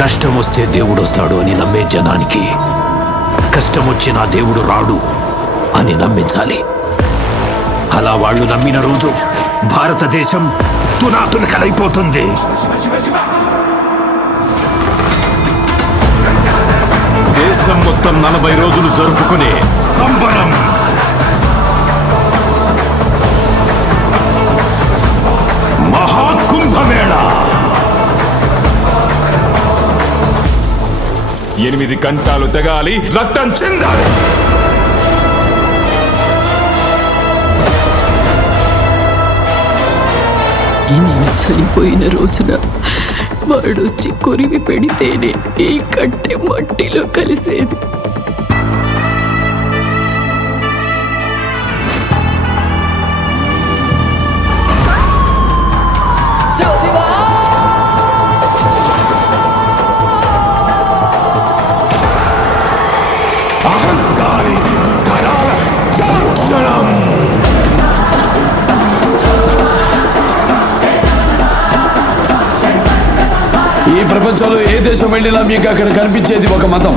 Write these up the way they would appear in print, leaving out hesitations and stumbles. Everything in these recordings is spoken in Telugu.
కష్టం వస్తే దేవుడు వస్తాడు అని నమ్మే జనానికి కష్టం వచ్చినా దేవుడు రాడు అని నమ్మించాలి. అలా వాళ్ళు నమ్మిన రోజు భారతదేశం తునాతునకలైపోతుంది. దేశం మొత్తం 40 రోజులు జరుపుకునే సంబరం, మహాకుంభమేళ. 8 గంటలు తెగాలి, రక్తం చెందాలి. నేను చనిపోయిన రోజున వాడొచ్చి కొరివి పెడితేనే ఈ కట్టె మట్టిలో కలిసేది. ఈ ప్రపంచంలో ఏ దేశం వెళ్ళినా మీకు అక్కడ కనిపించేది ఒక మతం.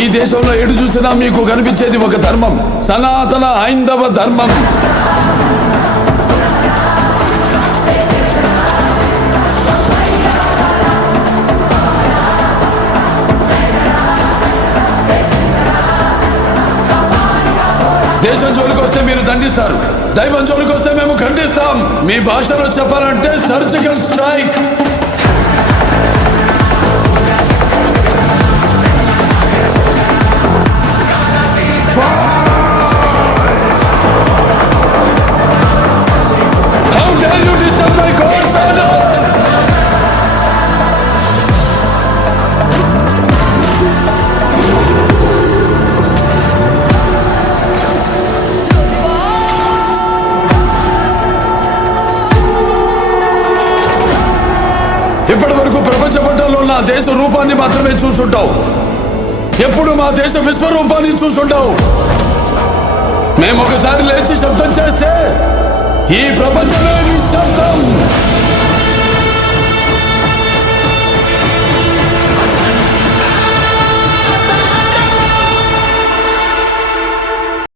ఈ దేశంలో ఎటు చూసినా మీకు కనిపించేది ఒక ధర్మం, సనాతన హైందవ ధర్మం. దేశం జోలికి వస్తే మీరు దండిస్తారు, దైవం జోలికి వస్తే మేము ఖండిస్తాం. మీ భాషలో చెప్పాలంటే surgical strike. How dare you disturb my course order? ఇప్పటి వరకు ప్రపంచ పటంలో నా దేశ రూపాన్ని మాత్రమే చూసుంటావు. ఎప్పుడు మా దేశ విశ్వరూపాన్ని చూసుంటావు. మేము ఒకసారి లేచి శబ్దం చేస్తే ఈ ప్రపంచమే నిశ్శబ్దం.